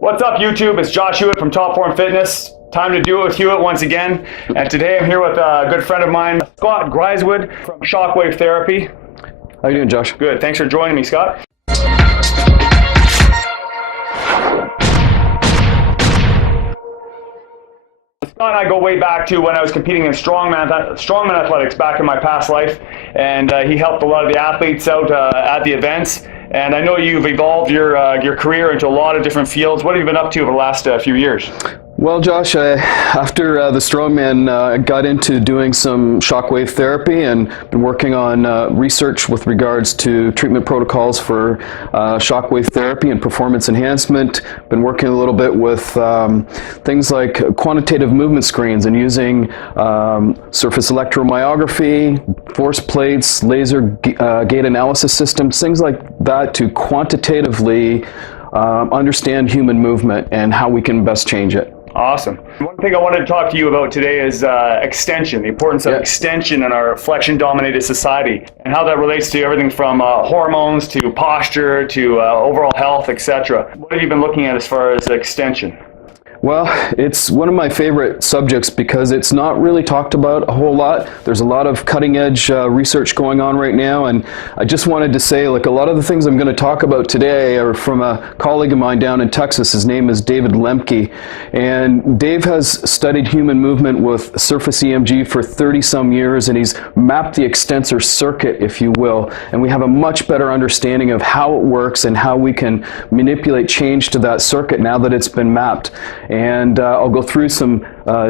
What's up, YouTube? It's Josh Hewitt from Top Form Fitness. Time to do it with Hewitt once again. And today I'm here with a good friend of mine, Scott Griswood from Shockwave Therapy. How you doing, Josh? Good. Thanks for joining me, Scott. Scott and I go way back to when I was competing in strongman athletics back in my past life, and he helped a lot of the athletes out at the events. And I know you've evolved your career into a lot of different fields. What have you been up to over the last few years? Well, Josh, after the strongman, got into doing some shockwave therapy and been working on research with regards to treatment protocols for shockwave therapy and performance enhancement. Been working a little bit with things like quantitative movement screens and using surface electromyography, force plates, laser gait analysis systems, things like that to quantitatively understand human movement and how we can best change it. Awesome. One thing I wanted to talk to you about today is extension, the importance of extension in our flexion-dominated society, and how that relates to everything from hormones to posture to overall health, etc. What have you been looking at as far as extension? Well, it's one of my favorite subjects because it's not really talked about a whole lot. There's a lot of cutting-edge research going on right now, and I just wanted to say, like, a lot of the things I'm going to talk about today are from a colleague of mine down in Texas. His name is David Lemke, and Dave has studied human movement with surface EMG for 30-some years, and he's mapped the extensor circuit, if you will, and we have a much better understanding of how it works and how we can manipulate change to that circuit now that it's been mapped. And I'll go through some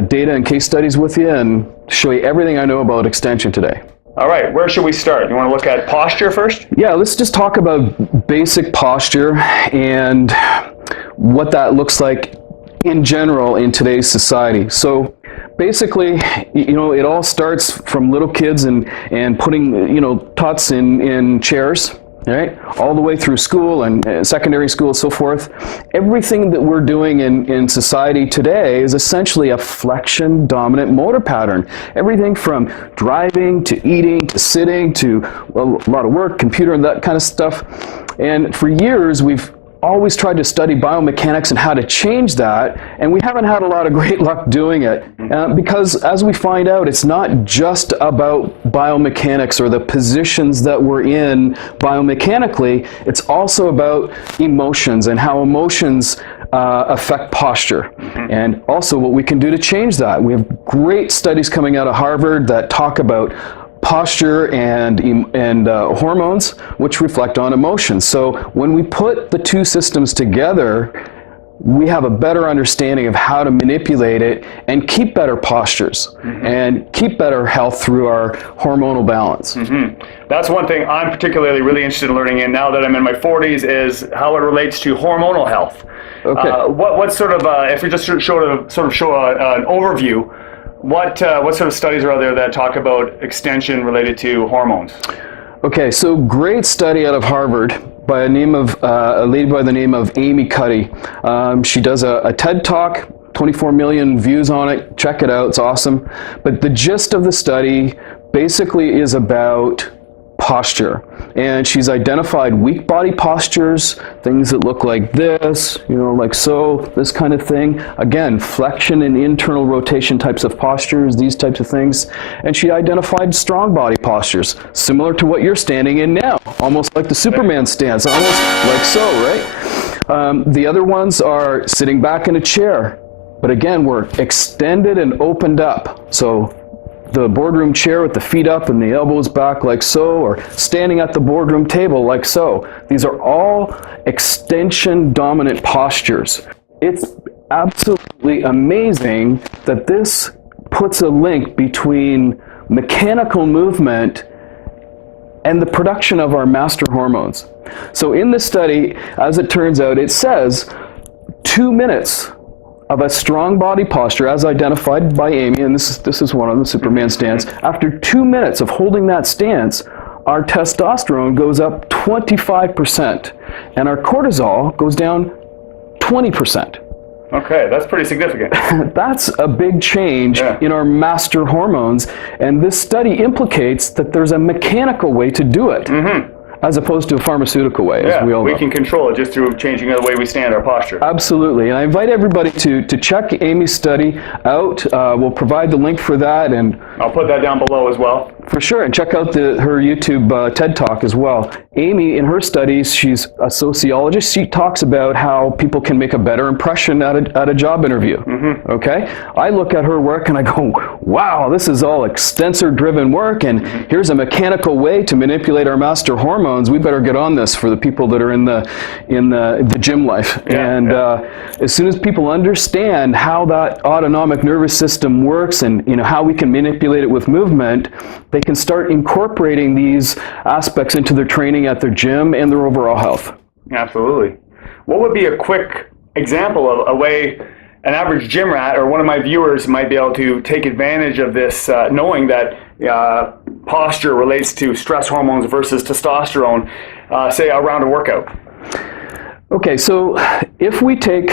data and case studies with you and show you everything I know about extension today. All right, where should we start? You want to look at posture first? Yeah, let's just talk about basic posture and what that looks like in general in today's society. So basically, you know, it all starts from little kids and putting, you know, tots in chairs. Right? All the way through school and secondary school and so forth. Everything that we're doing in society today is essentially a flexion dominant motor pattern. Everything from driving to eating to sitting to a lot of work, computer and that kind of stuff. And for years we've always tried to study biomechanics and how to change that, and we haven't had a lot of great luck doing it because, as we find out, it's not just about biomechanics or the positions that we're in biomechanically. It's also about emotions and how emotions affect posture, and also what we can do to change that. We have great studies coming out of Harvard that talk about posture and hormones, which reflect on emotions. So when we put the two systems together, we have a better understanding of how to manipulate it and keep better postures and keep better health through our hormonal balance. That's one thing I'm particularly really interested in learning in now that I'm in my 40s is how it relates to hormonal health. Okay. What sort of, if we just show an overview, what sort of studies are out there that talk about extension related to hormones? Okay, so great study out of Harvard by a lady by the name of Amy Cuddy. She does a TED Talk, 24 million views on it. Check it out, it's awesome. But the gist of the study basically is about posture. And she's identified weak body postures, things that look like this, you know, like so, this kind of thing. Again, flexion and internal rotation types of postures, these types of things. And she identified strong body postures, similar to what you're standing in now, almost like the Superman stance, almost like so, right? The other ones are sitting back in a chair, but again, we're extended and opened up. So the boardroom chair with the feet up and the elbows back like so, or standing at the boardroom table like so. These are all extension dominant postures. It's absolutely amazing that this puts a link between mechanical movement and the production of our master hormones. So in this study, as it turns out, it says 2 minutes of a strong body posture, as identified by Amy, and this is one of the Superman stance. After 2 minutes of holding that stance, our testosterone goes up 25%, and our cortisol goes down 20%. Okay, that's pretty significant. That's a big change in our master hormones, and this study implicates that there's a mechanical way to do it. as opposed to a pharmaceutical way, as we all know. We can control it just through changing the way we stand, our posture. Absolutely, and I invite everybody to check Amy's study out. We'll provide the link for that, and I'll put that down below as well. For sure, and check out her YouTube TED Talk as well. Amy, in her studies, she's a sociologist. She talks about how people can make a better impression at a job interview. Okay, I look at her work and I go, wow, this is all extensor-driven work, and here's a mechanical way to manipulate our master hormones. We better get on this for the people that are in the gym life. As soon as people understand how that autonomic nervous system works, and how we can manipulate it with movement, they can start incorporating these aspects into their training at their gym and their overall health. Absolutely. What would be a quick example of a way an average gym rat or one of my viewers might be able to take advantage of this, knowing that posture relates to stress hormones versus testosterone, say around a workout? Okay, so if we take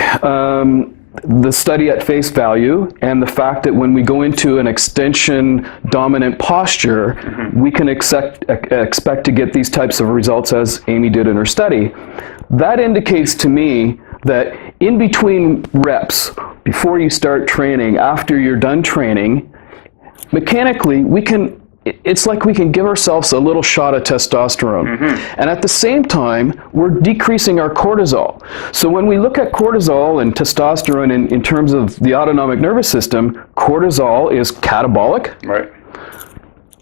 the study at face value and the fact that when we go into an extension dominant posture, we can expect to get these types of results as Amy did in her study, that indicates to me that in between reps, before you start training, after you're done training, mechanically it's like we can give ourselves a little shot of testosterone. And at the same time, we're decreasing our cortisol. So when we look at cortisol and testosterone in terms of the autonomic nervous system, cortisol is catabolic. Right.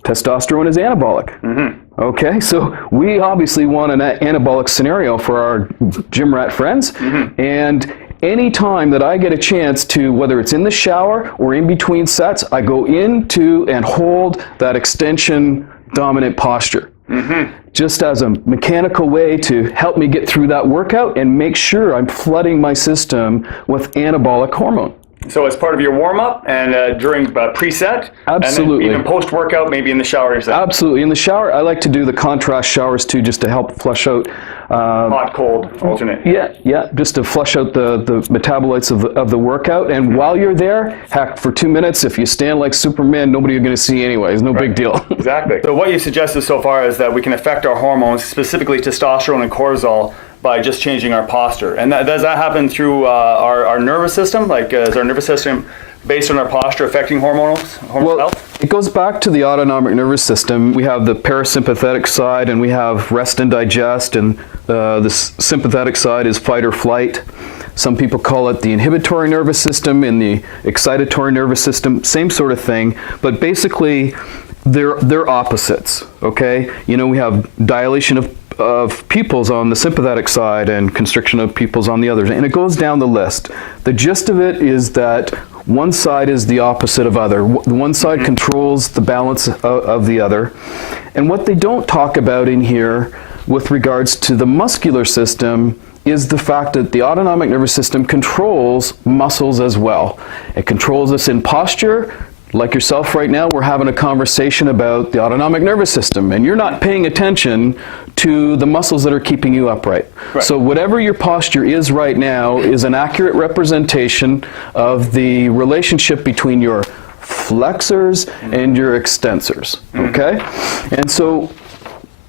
Testosterone is anabolic. Okay, so we obviously want an anabolic scenario for our gym rat friends. And any time that I get a chance to, whether it's in the shower or in between sets, I go into and hold that extension dominant posture. Just as a mechanical way to help me get through that workout and make sure I'm flooding my system with anabolic hormone. So as part of your warm-up and during preset? Absolutely. And then even post-workout, maybe in the shower? Absolutely. In the shower, I like to do the contrast showers too, just to help flush out. Hot, cold, alternate. Yeah, just to flush out the metabolites of the workout. And while you're there, heck, for 2 minutes, if you stand like Superman, nobody you're going to see anyways. No big deal. Exactly. So what you suggested so far is that we can affect our hormones, specifically testosterone and cortisol, by just changing our posture. And does that happen through our nervous system? Like, is our nervous system based on our posture affecting hormonal health? It goes back to the autonomic nervous system. We have the parasympathetic side, and we have rest and digest, and the sympathetic side is fight or flight. Some people call it the inhibitory nervous system and the excitatory nervous system, same sort of thing, but basically they're opposites, okay? We have dilation of pupils on the sympathetic side and constriction of pupils on the others, and it goes down the list. The gist of it is that one side is the opposite of other. One side controls the balance of the other. And what they don't talk about in here with regards to the muscular system is the fact that the autonomic nervous system controls muscles as well. It controls us in posture. Like yourself right now, we're having a conversation about the autonomic nervous system, and you're not paying attention to the muscles that are keeping you upright. So whatever your posture is right now is an accurate representation of the relationship between your flexors and your extensors, okay? And so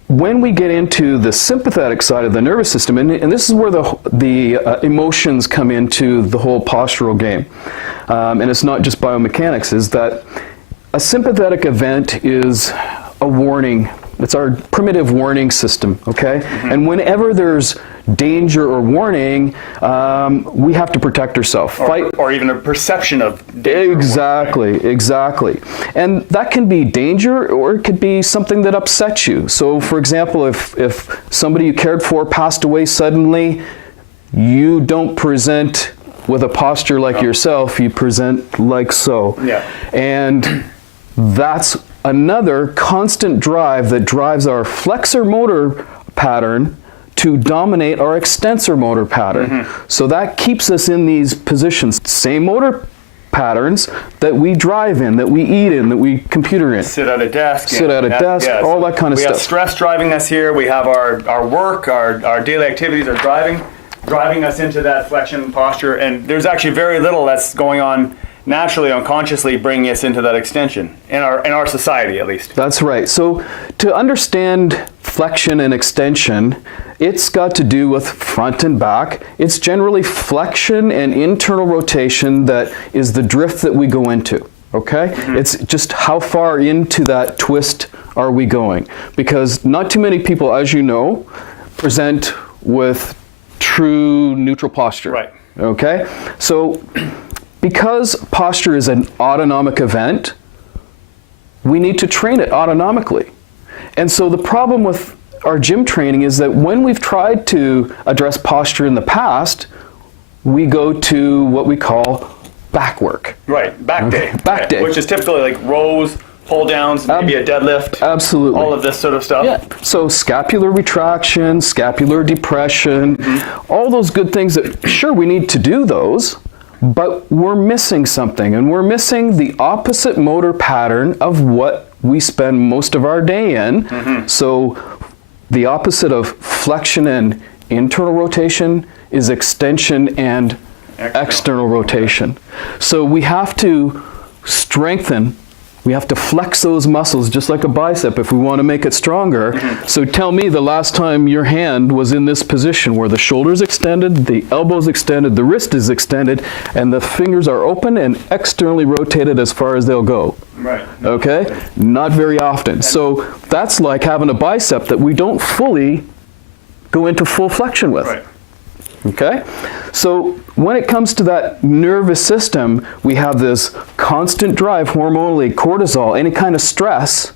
when we get into the sympathetic side of the nervous system, and this is where the emotions come into the whole postural game, and it's not just biomechanics, is that a sympathetic event is a warning. It's our primitive warning system, okay? And whenever there's danger or warning, we have to protect ourselves. Or even a perception of danger. Exactly. And that can be danger, or it could be something that upsets you. So, for example, if somebody you cared for passed away suddenly, you don't present with a posture like yourself, you present like so. And that's another constant drive that drives our flexor motor pattern to dominate our extensor motor pattern. So that keeps us in these positions, same motor patterns that we drive in, that we eat in, that we computer in. Sit at a desk. All that kind of stuff. We have stress driving us here. We have our work, our daily activities are driving us into that flexion posture. And there's actually very little that's going on naturally, unconsciously bringing us into that extension in our society, at least. That's right. So to understand flexion and extension, it's got to do with front and back. It's generally flexion and internal rotation that is the drift that we go into, okay? Mm-hmm. It's just how far into that twist are we going? Because not too many people, as you know, present with true neutral posture. Right. Okay? So because posture is an autonomic event, we need to train it autonomically. And so the problem with our gym training is that when we've tried to address posture in the past, we go to what we call back work. Right, back day. Back day. Which is typically like rows, pull downs, maybe a deadlift. Absolutely. All of this sort of stuff. Yeah. So scapular retraction, scapular depression, all those good things that, sure, we need to do those, but we're missing something, and we're missing the opposite motor pattern of what we spend most of our day in. So the opposite of flexion and internal rotation is extension and external rotation. So we have to strengthen, we have to flex those muscles just like a bicep if we want to make it stronger. So tell me the last time your hand was in this position where the shoulder's extended, the elbow's extended, the wrist is extended, and the fingers are open and externally rotated as far as they'll go. Right. Okay? Not very often. So that's like having a bicep that we don't fully go into full flexion with. Right. Okay? So when it comes to that nervous system, we have this constant drive hormonally, cortisol, any kind of stress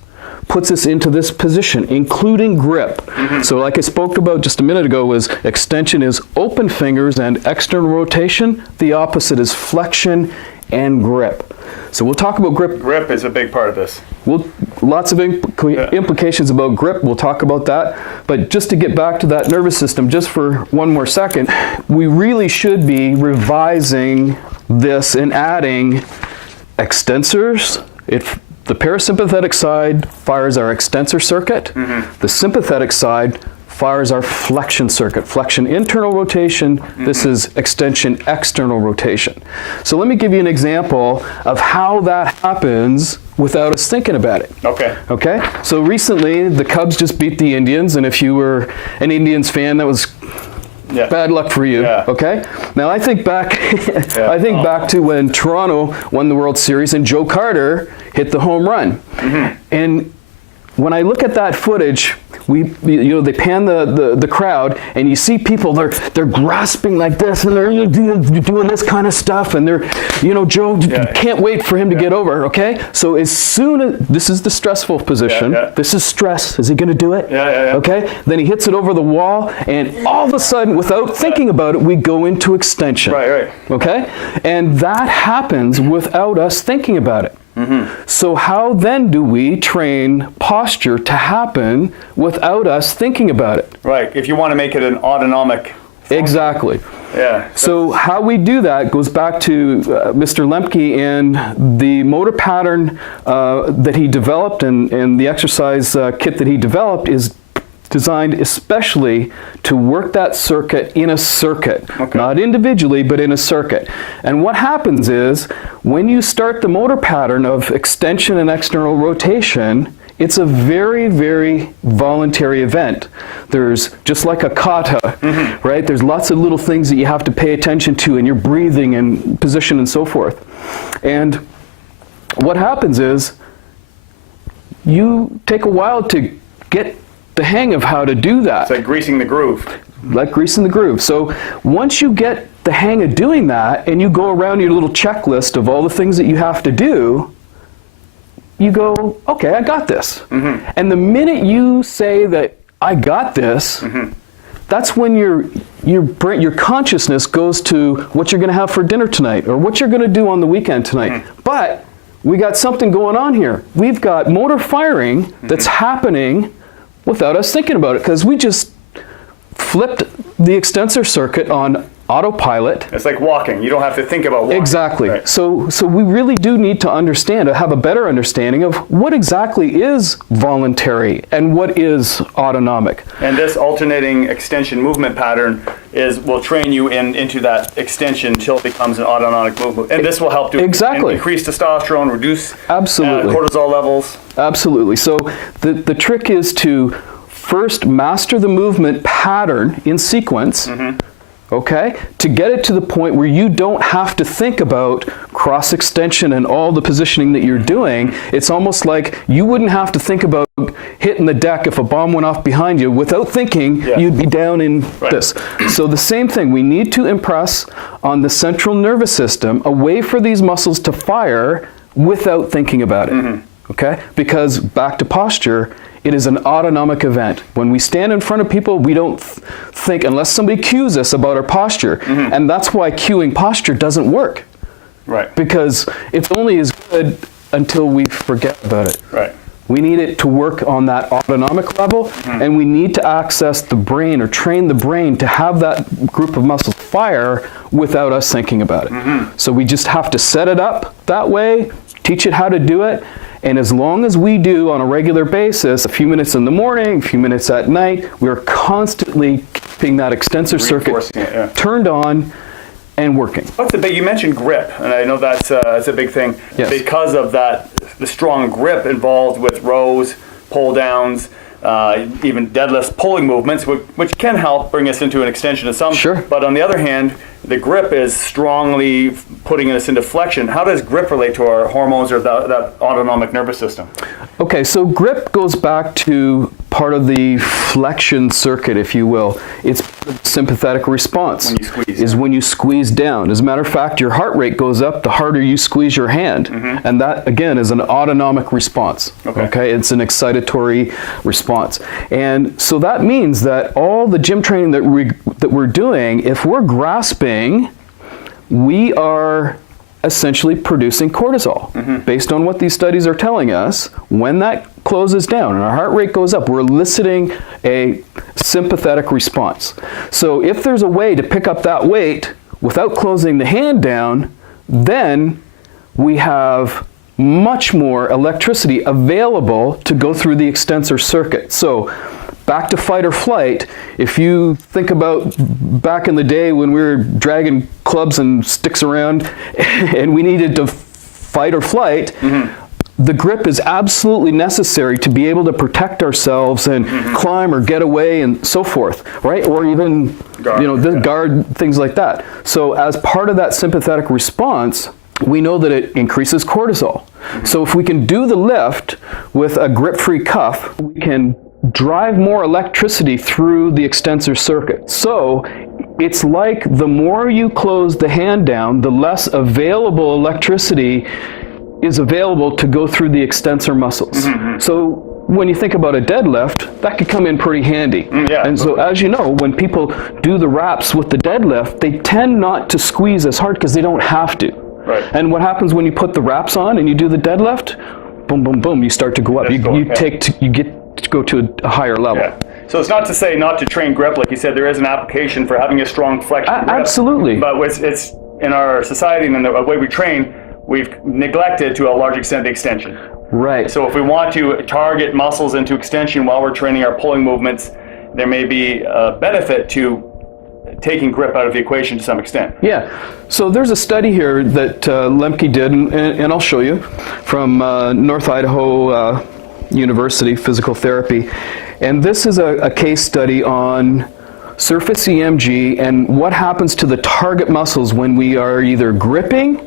puts us into this position, including grip. So like I spoke about just a minute ago, was extension is open fingers and external rotation. The opposite is flexion and grip. So we'll talk about grip. Grip is a big part of this. Lots of implications about grip. We'll talk about that. But just to get back to that nervous system, just for one more second, we really should be revising this and adding extensors. The parasympathetic side fires our extensor circuit. The sympathetic side fires our flexion circuit. Flexion internal rotation, this is extension external rotation. So let me give you an example of how that happens without us thinking about it. Okay? So recently the Cubs just beat the Indians, and if you were an Indians fan, that was bad luck for you. Okay? Now I think back back to when Toronto won the World Series and Joe Carter hit the home run. And when I look at that footage, they pan the crowd, and you see people, they're grasping like this, and they're doing this kind of stuff, and they're, Joe can't wait for him to get over, okay? So as soon as, this is the stressful position, this is stress, is he gonna do it? Okay? Then he hits it over the wall, and all of a sudden, without thinking about it, we go into extension. Right. Okay? And that happens without us thinking about it. So how then do we train posture to happen without us thinking about it? Right, if you want to make it an autonomic function. Exactly. So how we do that goes back to Mr. Lemke and the motor pattern that he developed, and the exercise kit that he developed is designed especially to work that circuit in a circuit, not individually, but in a circuit. And what happens is, when you start the motor pattern of extension and external rotation, it's a very, very voluntary event. There's, just like a kata, right? There's lots of little things that you have to pay attention to in your breathing and position and so forth. And what happens is, you take a while to get the hang of how to do that. It's like greasing the groove. Like greasing the groove. So once you get the hang of doing that, and you go around your little checklist of all the things that you have to do, you go, okay, I got this. And the minute you say that I got this, that's when your consciousness goes to what you're going to have for dinner tonight, or what you're going to do on the weekend tonight. But we got something going on here. We've got motor firing that's happening without us thinking about it, because we just flipped the extensor circuit on autopilot. It's like walking. You don't have to think about walking. Exactly. Right. So we really do need to understand, have a better understanding of what exactly is voluntary and what is autonomic. And this alternating extension movement pattern will train you into that extension until it becomes an autonomic movement. And this will help to increase testosterone, reduce cortisol levels. Absolutely. So the trick is to first master the movement pattern in sequence, okay, to get it to the point where you don't have to think about cross extension and all the positioning that you're doing. It's almost like you wouldn't have to think about hitting the deck if a bomb went off behind you. Without thinking, you'd be down in this. So the same thing, we need to impress on the central nervous system a way for these muscles to fire without thinking about it, okay? Because back to posture, it is an autonomic event. When we stand in front of people, we don't think, unless somebody cues us about our posture. And that's why cueing posture doesn't work. Right. Because it's only as good until we forget about it. Right. We need it to work on that autonomic level, and we need to access the brain or train the brain to have that group of muscles fire without us thinking about it. So we just have to set it up that way, teach it how to do it. And as long as we do on a regular basis, a few minutes in the morning, a few minutes at night, we're constantly keeping that extensor circuit turned on and working. You mentioned grip, and I know that's a big thing. Yes. Because of that, the strong grip involved with rows, pull downs, even deadlifts, pulling movements, which can help bring us into an extension of some. Sure. But on the other hand, the grip is strongly putting us into flexion. How does grip relate to our hormones or that autonomic nervous system? Okay, so grip goes back to part of the flexion circuit, if you will. It's sympathetic response. When you squeeze. Is when you squeeze down. As a matter of fact, your heart rate goes up the harder you squeeze your hand. And that, again, is an autonomic response. Okay? It's an excitatory response. And so that means that all the gym training that we're doing, if we're grasping, we are essentially producing cortisol. Based on what these studies are telling us, when that closes down and our heart rate goes up, we're eliciting a sympathetic response. So if there's a way to pick up that weight without closing the hand down, then we have much more electricity available to go through the extensor circuit. So back to fight or flight, if you think about back in the day when we were dragging clubs and sticks around and we needed to fight or flight, the grip is absolutely necessary to be able to protect ourselves and climb or get away and so forth, right? Or even guard, things like that. So as part of that sympathetic response, we know that it increases cortisol. So if we can do the lift with a grip-free cuff, we can drive more electricity through the extensor circuit. So it's like the more you close the hand down, the less available electricity is available to go through the extensor muscles. So when you think about a deadlift, that could come in pretty handy. And so as you know, when people do the reps with the deadlift, they tend not to squeeze as hard because they don't have to. And what happens when you put the wraps on and you do the deadlift? Boom, boom, boom, you start to go up. You get to go to a higher level. So it's not to say not to train grip, like you said, there is an application for having a strong flexion grip. Absolutely. But it's in our society and in the way we train, we've neglected to a large extent the extension. Right. So if we want to target muscles into extension while we're training our pulling movements, there may be a benefit to taking grip out of the equation to some extent. Yeah. So there's a study here that Lemke did, and I'll show you, from North Idaho University Physical Therapy. And this is a case study on surface EMG and what happens to the target muscles when we are either gripping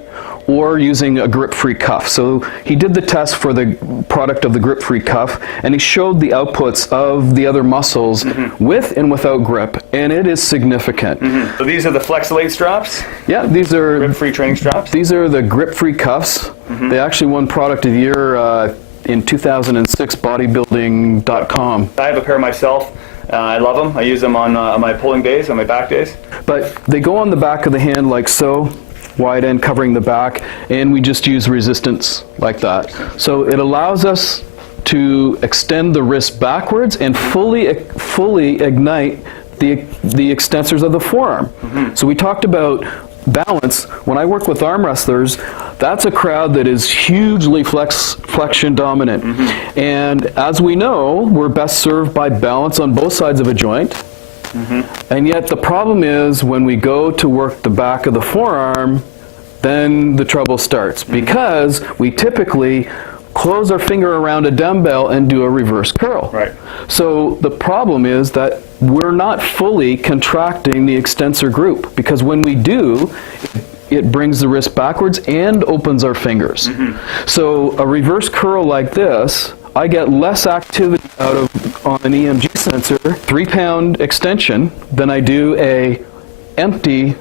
or using a grip-free cuff. So he did the test for the product of the grip-free cuff, and he showed the outputs of the other muscles with and without grip, and it is significant. So these are the Flexolate straps? Yeah, these are grip-free training straps? These are the grip-free cuffs. They actually won Product of the Year in 2006, bodybuilding.com. I have a pair myself. I love them. I use them on my pulling days, on my back days. But they go on the back of the hand like so, wide end covering the back, and we just use resistance like that. So it allows us to extend the wrist backwards and fully ignite the extensors of the forearm. So we talked about balance. When I work with arm wrestlers, that's a crowd that is hugely flexion dominant. And as we know, we're best served by balance on both sides of a joint. And yet the problem is when we go to work the back of the forearm, then the trouble starts, because we typically close our finger around a dumbbell and do a reverse curl. Right. So the problem is that we're not fully contracting the extensor group, because when we do, it brings the wrist backwards and opens our fingers. So a reverse curl like this, I get less activity out of on an EMG sensor, 3-pound extension, than I do a empty,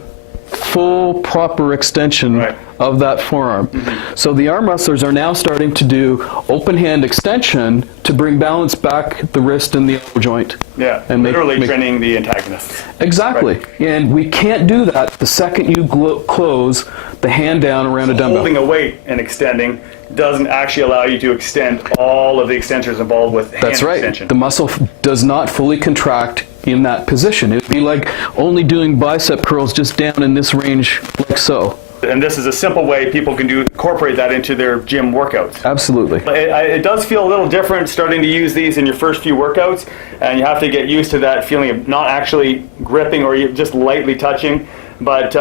full, proper extension of that forearm. So the arm wrestlers are now starting to do open hand extension to bring balance back the wrist and the elbow joint. Yeah, and literally training the antagonists. Exactly. Right. And we can't do that the second you close the hand down around a dumbbell. Holding a weight and extending doesn't actually allow you to extend all of the extensors involved with hand extension. That's right. The muscle does not fully contract in that position. It would be like only doing bicep curls just down in this range like so. And this is a simple way people can incorporate that into their gym workouts. Absolutely. It does feel a little different starting to use these in your first few workouts, and you have to get used to that feeling of not actually gripping or just lightly touching, but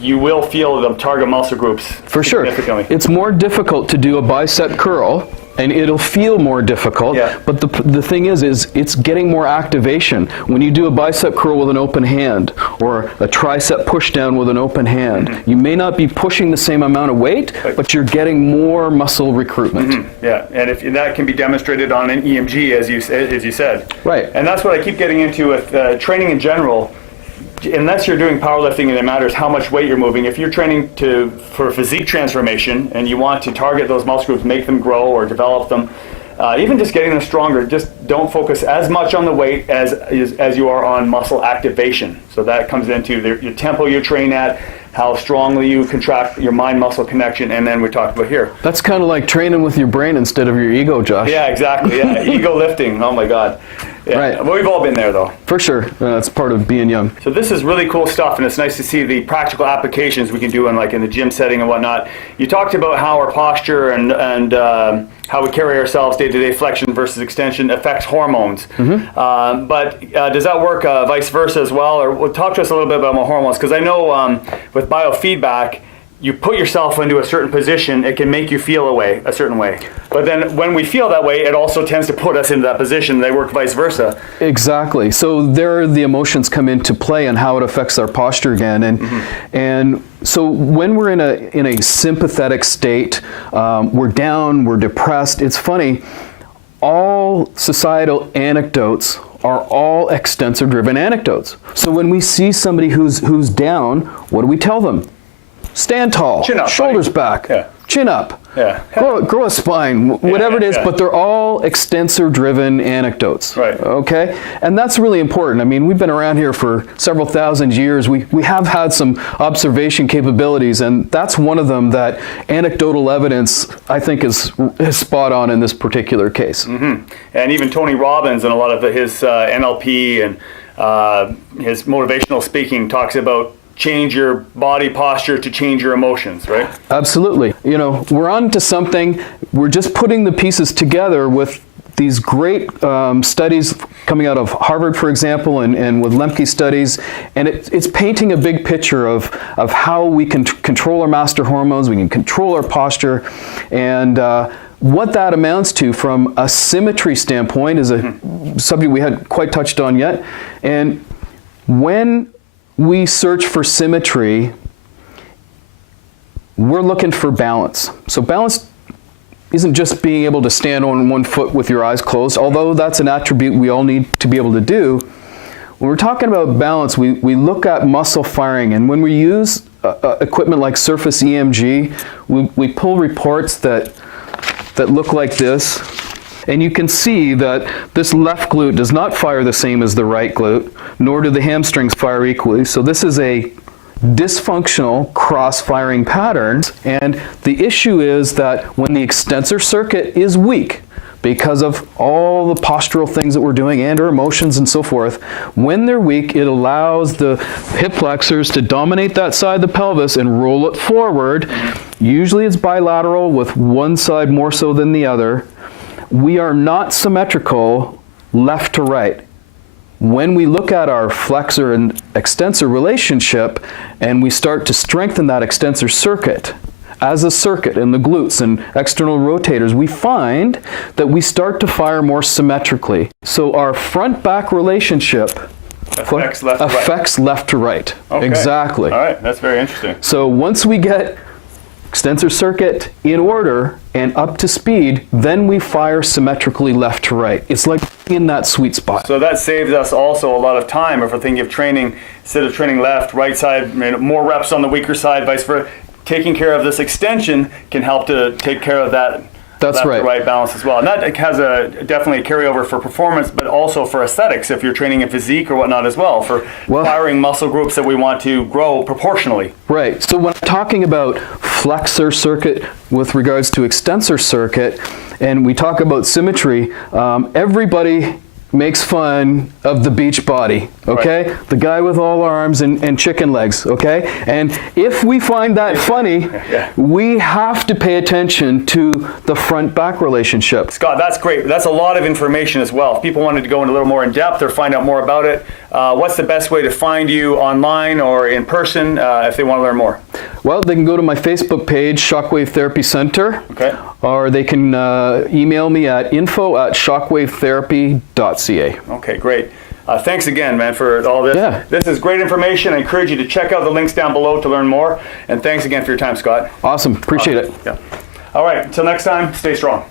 you will feel the target muscle groups for sure. Significantly. It's more difficult to do a bicep curl, and it'll feel more difficult, but the thing is it's getting more activation. When you do a bicep curl with an open hand, or a tricep push down with an open hand, you may not be pushing the same amount of weight, but you're getting more muscle recruitment. Yeah, and if that can be demonstrated on an EMG, as you said. Right. And that's what I keep getting into with training in general. Unless you're doing powerlifting and it matters how much weight you're moving, if you're training for physique transformation and you want to target those muscle groups, make them grow or develop them, even just getting them stronger, just don't focus as much on the weight as you are on muscle activation. So that comes into your tempo you train at, how strongly you contract your mind-muscle connection, and then we talked about here. That's kind of like training with your brain instead of your ego, Josh. Yeah, exactly. Yeah. Ego lifting. Oh my God. Yeah. Right. Well, we've all been there, though. For sure. That's part of being young. So this is really cool stuff, and it's nice to see the practical applications we can do in the gym setting and whatnot. You talked about how our posture and how we carry ourselves day-to-day, flexion versus extension, affects hormones. But does that work vice versa as well? Or talk to us a little bit about more hormones, because I know with biofeedback, you put yourself into a certain position, it can make you feel a certain way. But then when we feel that way, it also tends to put us into that position. They work vice versa. Exactly. So there the emotions come into play and how it affects our posture again. And so when we're in a sympathetic state, we're down, we're depressed. It's funny, all societal anecdotes are all extensor-driven anecdotes. So when we see somebody who's down, what do we tell them? Stand tall, chin up, shoulders back, chin up, grow a spine, whatever it is, but they're all extensor-driven anecdotes. Right. Okay? And that's really important. I mean, we've been around here for several thousand years. We have had some observation capabilities, and that's one of them that anecdotal evidence, I think, is spot on in this particular case. And even Tony Robbins and a lot of his NLP and his motivational speaking talks about change your body posture to change your emotions, right? Absolutely. You know, we're on to something. We're just putting the pieces together with these great studies coming out of Harvard, for example, and with Lemke studies, and it's painting a big picture of how we can control our master hormones, we can control our posture, and what that amounts to from a symmetry standpoint is a subject we hadn't quite touched on yet. And when we search for symmetry, we're looking for balance. So balance isn't just being able to stand on one foot with your eyes closed, although that's an attribute we all need to be able to do. When we're talking about balance, we look at muscle firing, and when we use equipment like surface EMG, we pull reports that look like this, and you can see that this left glute does not fire the same as the right glute, nor do the hamstrings fire equally. So this is a dysfunctional cross-firing pattern, and the issue is that when the extensor circuit is weak, because of all the postural things that we're doing and our emotions and so forth. When they're weak, it allows the hip flexors to dominate that side of the pelvis and roll it forward. Usually it's bilateral with one side more so than the other. We are not symmetrical left to right. When we look at our flexor and extensor relationship and we start to strengthen that extensor circuit as a circuit in the glutes and external rotators, we find that we start to fire more symmetrically. So our front-back relationship affects left to right. Okay. Exactly. All right, that's very interesting. So once we get extensor circuit in order and up to speed, then we fire symmetrically left to right. It's like in that sweet spot. So that saves us also a lot of time if we're thinking of training, instead of training left, right side, more reps on the weaker side, vice versa. Taking care of this extension can help to take care of that That's left right. to right balance as well. And that has definitely a carryover for performance, but also for aesthetics if you're training in physique or whatnot as well, for firing muscle groups that we want to grow proportionally. Right. So when I'm talking about flexor circuit with regards to extensor circuit, and we talk about symmetry, everybody makes fun of the beach body, okay? Right. The guy with all arms and chicken legs, okay? And if we find that funny, we have to pay attention to the front-back relationship. Scott, that's great. That's a lot of information as well. If people wanted to go into a little more in depth or find out more about it, what's the best way to find you online or in person if they want to learn more? Well, they can go to my Facebook page, Shockwave Therapy Center, okay, or they can email me at info@shockwavetherapy.ca. Okay, great. Thanks again, man, for all this. Yeah. This is great information. I encourage you to check out the links down below to learn more. And thanks again for your time, Scott. Awesome. Appreciate it. Yeah. All right, until next time, stay strong.